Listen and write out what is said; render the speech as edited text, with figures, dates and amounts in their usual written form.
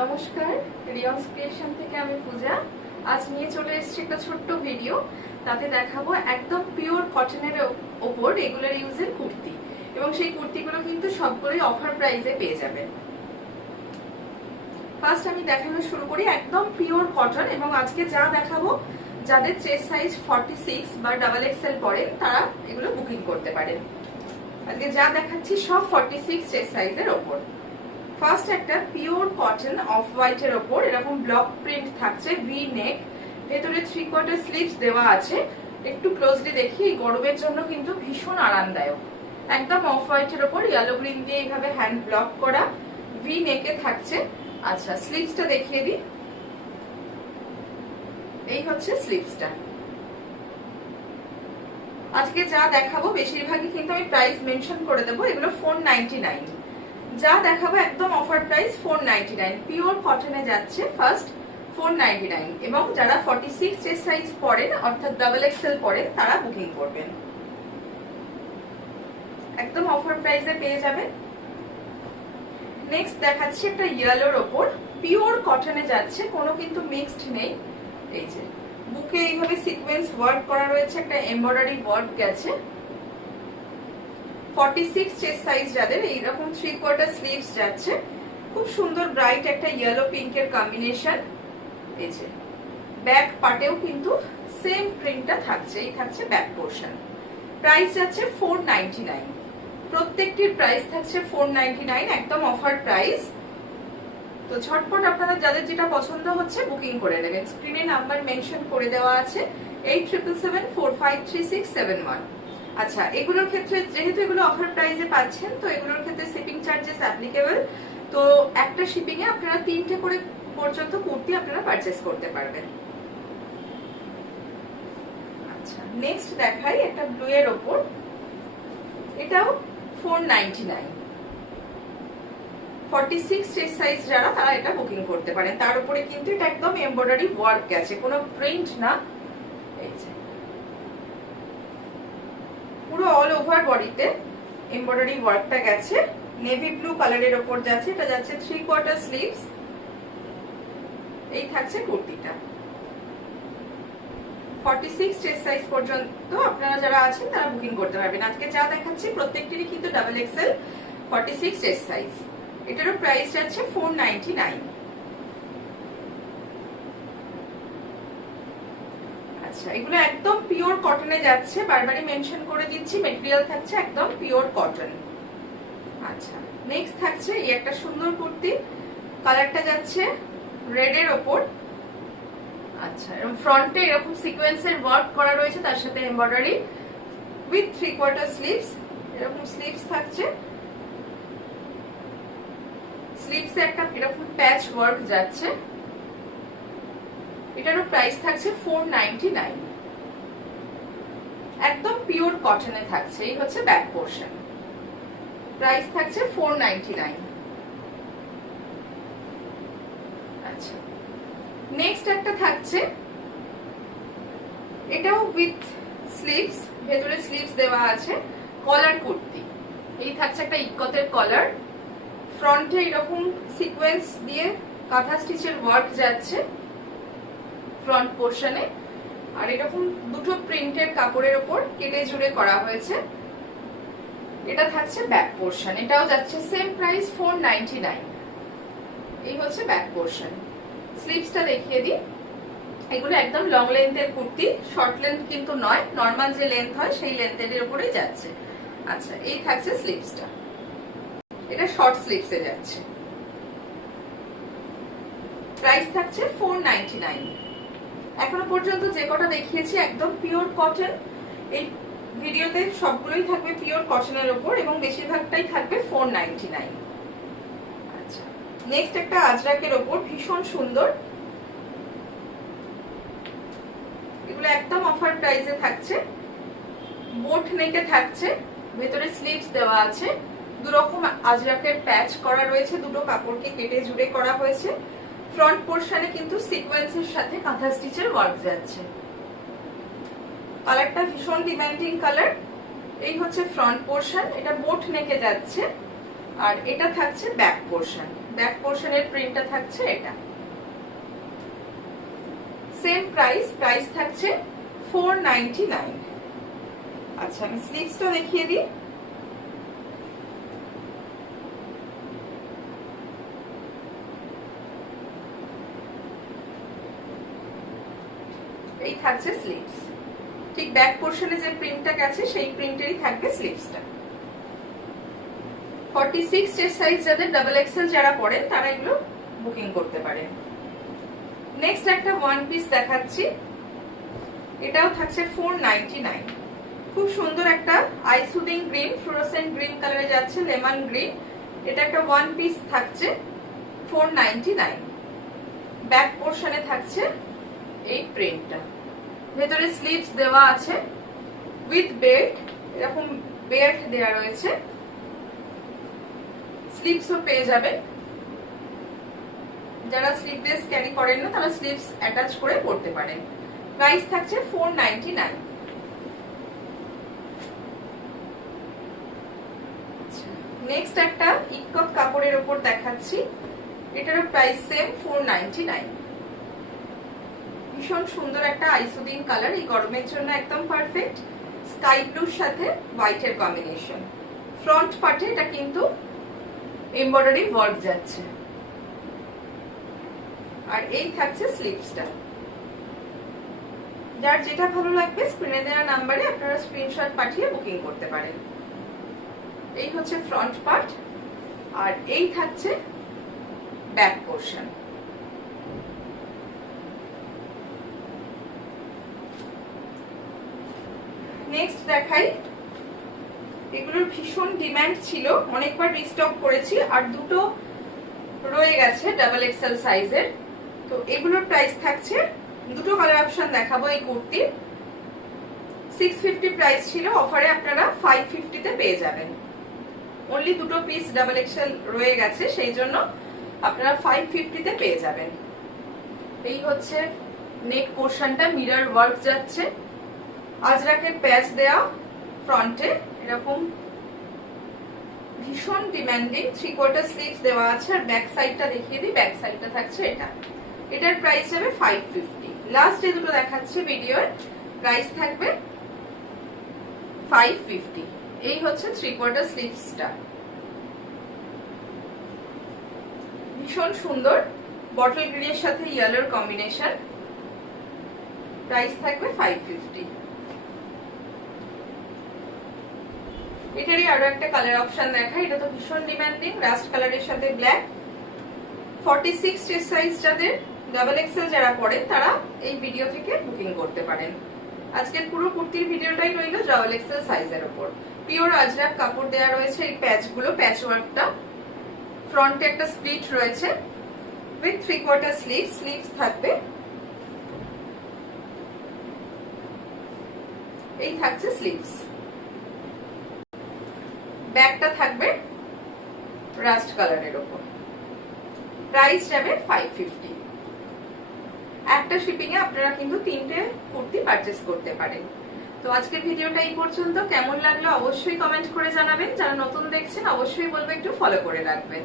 নমস্কার, রিয়ন্স ক্রিয়েশন থেকে আমি পূজা। আজ নিয়ে চলে এসেছি একটা ছোট্ট ভিডিও। তাতে দেখাবো একদম পিওর কটনের ওপর রেগুলার ইউজের কুর্তি, এবং সেই কুর্তিগুলো কিন্তু সবগুলোই অফার প্রাইসে পেয়ে যাবেন। ফার্স্ট আমি দেখানো শুরু করি একদম পিওর কটন, এবং আজকে যা দেখাবো যাদের চেস্ট সাইজ 46 বা ডাবল এক্সেল পড়েন তারা এগুলো বুকিং করতে পারেন। আজকে যা দেখাচ্ছি সব 46 চেস্ট সাইজের ওপর। ফার্স্ট একটা পিওর কটন অফ হোয়াইটের ওপর এরকম ব্লক প্রিন্ট থাকছে, ভি নেক, ভেতরে 3/4 স্লিভস দেওয়া আছে। একটু ক্লোজলি দেখি, এই গরমের জন্য কিন্তু ভীষণ আরামদায়ক। একদম অফ হোয়াইটের ওপর ইয়েলো গ্রিন দিয়ে এইভাবে হ্যান্ড ব্লক করা, ভি নেকে থাকছে। আচ্ছা, স্লিভসটা দেখিয়ে দিই। এই হচ্ছে স্লিভসটা। আজকে যা দেখাবো বেশিরভাগই কিন্তু আমি প্রাইস মেনশন করে দেবো। এগুলো 499। যা দেখাবো একদম অফার প্রাইস 499। পিওর কটনে যাচ্ছে ফার্স্ট 499, এবং যারা 46 চেস্ট সাইজ পড়েন অর্থাৎ ডাবল এক্সেল পড়েন তারা বুকিং করবেন। একদম অফার প্রাইসে পেয়ে যাবেন। নেক্সট দেখাচ্ছি একটা ইয়েলোর ওপর পিওর কটনে যাচ্ছে, কোনো কিন্তু মিক্সড নেই। এই যে বুকে এইভাবে সিকোয়েন্স ওয়ার্ক করা রয়েছে, একটা এমব্রয়ডারি ওয়ার্ক গেছে। 46 চেস্ট সাইজ যাদের এইরকম 3/4 স্লিভস যাচ্ছে। খুব সুন্দর ব্রাইট একটা ইয়েলো পিঙ্কের কম্বিনেশন। এই যে ব্যাক পার্টেও কিন্তু সেম প্রিন্টটা থাকছে, এই থাকছে ব্যাক পোর্শন। প্রাইস যাচ্ছে 499। প্রত্যেকটির প্রাইস থাকছে 499, একদম অফার প্রাইস। তো ঝটপট আপনারা যাদের যেটা পছন্দ হচ্ছে বুকিং করে নেবেন। স্ক্রিনে নাম্বার মেনশন করে দেওয়া আছে 8777453671। আচ্ছা, এগুলোর ক্ষেত্রে যেহেতু এগুলো অফার প্রাইসে পাচ্ছেন, তো এগুলোর ক্ষেত্রে শিপিং চার্জেস অ্যাপ্লিকেবল। তো একটা শিপিং এ আপনারা 3টে করে পর্যন্ত কুর্তি আপনারা পারচেস করতে পারবেন। আচ্ছা, নেক্সট দেখাই একটা ব্লু এর ওপর, এটাও 499। 46 চেস্ট সাইজ যারা তারা এটা বুকিং করতে পারেন। তার উপরে কিন্তু এটা একদম এমব্রয়ডারি ওয়ার্ক গেছে, কোনো প্রিন্ট না। এই যে পুরো অল ওভার বডিতে এমব্রয়ডারি ওয়ার্কটা গেছে। নেভি ব্লু কালারের ওপর যাচ্ছে, এটা যাচ্ছে 3/4 স্লিভস। এই থাকছে কুর্তিটা। 46 চেস্ট সাইজ পর্যন্ত আপনারা যারা আছেন তারা বুকিং করতে পারবেন। আজকে যা দেখাচ্ছি প্রত্যেকটিরই কিন্তু ডাবল এক্সেল 46 চেস্ট সাইজ। এটারও প্রাইস যাচ্ছে 499। আচ্ছা, এগুলো একদম পিওর কটনে যাচ্ছে, বারবারই মেনশন করে দিচ্ছি মেটেরিয়াল থাকছে একদম পিওর কটন। আচ্ছা, নেক্সট থাকছে এই একটা সুন্দর কুর্তি, কালারটা যাচ্ছে রেড এর ওপর। আচ্ছা, এরকম ফ্রন্টে এরকম সিকোয়েন্সের ওয়ার্ক করা রয়েছে, তার সাথে এমব্রয়ডারি উইথ 3/4 স্লিভস। এরকম স্লিভস থাকছে, স্লিভসে একটা এরকম প্যাচ ওয়ার্ক যাচ্ছে। এটারও প্রাইস থাকছে 499। একদম পিওর কটনে থাকছে। এই হচ্ছে ব্যাক পোর্শন। প্রাইস থাকছে 499। আচ্ছা, নেক্সট একটা থাকছে, এটাও উইথ স্লিভস, ভেতরে স্লিভস দেওয়া আছে, কলার কুর্তি। এই থাকছে একটা ইকতের কলার, ফ্রন্টে এরকম সিকোয়েন্স দিয়ে কাঁথা স্টিচের ওয়ার্ক যাচ্ছে ফ্রন্ট পোর্শনে, আর এরকম দুটো প্রিন্টের কাপড়ের উপর কেটে জুড়ে করা হয়েছে। এটা থাকছে ব্যাক পোর্শন, এটাও যাচ্ছে সেম প্রাইস 499। এই হচ্ছে ব্যাক পোর্শন। স্লিভসটা দেখিয়ে দিই। এগুলো একদম লং লেন্থের কুর্তি, শর্ট লেন্থ কিন্তু নয়, নর্মাল যে লেন্থ হয় সেই লেন্থের উপরেই যাচ্ছে। আচ্ছা, এই থাকছে স্লিভসটা, এটা শর্ট স্লিভসে যাচ্ছে। প্রাইস থাকছে 499। এখনো পর্যন্ত যে কটা দেখিয়েছি একদম পিওর কটন। এই ভিডিওতে সবগুলোই থাকবে পিওর কটনের উপর, এবং বেশিরভাগটাই থাকবে 499। আচ্ছা, নেক্সট একটা আজরাকের ওপর ভীষণ সুন্দর, এগুলো একদম অফার প্রাইসে থাকছে। বোট নেকে থাকছে, ভেতরে স্লিভস দেওয়া আছে, দুরকম আজরাকের প্যাচ করা রয়েছে, দুটো কাপড়কে কেটে জুড়ে করা হয়েছে। ফ্রন্ট পোর্শনে কিন্তু সিকোয়েন্সের সাথে কাঁথা স্টিচের ওয়ার্ক যাচ্ছে। কালারটা ভীষণ ডিমান্ডিং কালার। এই হচ্ছে ফ্রন্ট পোর্শন, এটা বোট নেকে যাচ্ছে, আর এটা থাকছে ব্যাক পোর্শন। ব্যাক পোর্শনের প্রিন্টটা থাকছে এটা। সেম প্রাইস থাকছে 499। আচ্ছা, আমি স্লিভসটা দেখিয়ে দিই। এই থাকছে স্লিভস, ঠিক ব্যাক পোর্শনে যে প্রিন্টটা গেছে সেই প্রিন্টেরই থাকবে স্লিভসটা। 46 চেস্ট সাইজ যাদের, ডাবল এক্সেল যারা পড়েন তারা এগুলো বুকিং করতে পারেন। নেক্সট একটা ওয়ান পিস দেখাচ্ছি, এটাও থাকছে 499। খুব সুন্দর একটা I soothing green, fluorescent green কালারে যাচ্ছে, লেমন গ্রিন। এটা একটা ওয়ান পিস থাকছে 499। ব্যাক পোর্শনে থাকছে এই প্রিন্টটা, ভেতরে স্লিভস দেওয়া আছে উইথ বেল্ট, এরকম বেল্ট দেওয়া রয়েছে, স্লিভসও পেয়ে যাবেন। যারা স্লিভলেস ক্যারি করেন না তারা স্লিভস অ্যাটাচ করে পড়তে পারেন। প্রাইস থাকছে 499। নেক্সট একটা ইকক কাপড়ের উপর দেখাচ্ছি, এটারও প্রাইস সেম 499। ভীষণ সুন্দর একটা আইসুদিন কালার, এই গরমের জন্য একদম পারফেক্ট। স্কাই ব্লুর সাথে হোয়াইটের কম্বিনেশন। ফ্রন্ট পার্টে এটা কিন্তু এমব্রয়ডারি ওয়ার্ক যাচ্ছে, আর এই থাকছে স্লিভসটা। যার যেটা ভালো লাগবে স্ক্রিনে দেওয়া নাম্বারে আপনারা স্ক্রিনশট পাঠিয়ে বুকিং করতে পারেন। এই হচ্ছে ফ্রন্ট পার্ট, আর এই থাকছে ব্যাক পোর্শন। নেক্সট দেখাই, এগুলোর ভীষণ ডিমান্ড ছিল, অনেকবার রিস্টক করেছি, আর দুটো রয়ে গেছে ডাবল এক্সেল সাইজের। তো এগুলোর প্রাইস থাকছে, দুটো কালার অপশন দেখাবো এই কুর্তির। 650 প্রাইস ছিল, অফারে আপনারা 550 তে পেয়ে যাবেন। অনলি দুটো পিস ডাবল এক্সেল রয়ে গেছে, সেই জন্য আপনারা 550 তে পেয়ে যাবেন। এই হচ্ছে নেক পোর্শনটা, মিরর ওয়ার্ক যাচ্ছে, আজরাকের প্যাচ দেয়া, ফ্রন্টে এরকম ভীষণ ডিমান্ডিং 3/4 স্লিভস দেওয়া আছে। আর ব্যাক সাইডটা দেখিয়ে দিই, ব্যাক সাইডটা থাকছে এটা। এটার প্রাইস যাবে 550। লাস্ট যে দুটো দেখাচ্ছি ভিডিওর, প্রাইস থাকবে 550। এই হচ্ছে 3/4 স্লিভসটা, ভীষণ সুন্দর বটল গ্রিনের সাথে ইয়েলোর কম্বিনেশন। প্রাইস থাকবে 550। এটারই আরো একটা কালার অপশন দেখাই, এটা তো ভীষণ ডিমান্ডিং, রাস্ট কালারের সাথে ব্ল্যাক। 46 চেস্ট সাইজ যাদের, ডাবল এক্সেল যারা পড়েন তারা এই ভিডিও থেকে বুকিং করতে পারেন। আজকের পুরো কুর্তির ভিডিওটাই রইল ডাবল এক্সেল সাইজের উপর। পিওর আজরাক কাপড় দেওয়া রয়েছে, এই প্যাচগুলো, প্যাচ ওয়ার্কটা। ফ্রন্টে একটা স্প্লিট রয়েছে উইথ 3/4 স্লিভস থাকবে। এই থাকছে স্লিভস, ব্যাকটা থাকবে রাস্ট কালারের উপর। প্রাইস যাবে 550। একটা শিপিং এ আপনারা কিন্তু 3টে কুর্তি পারচেস করতে পারেন। তো আজকের ভিডিওটা এই পর্যন্ত। কেমন লাগলো অবশ্যই কমেন্ট করে জানাবেন। যারা নতুন দেখছেন অবশ্যই বলবো একটু ফলো করে রাখবেন।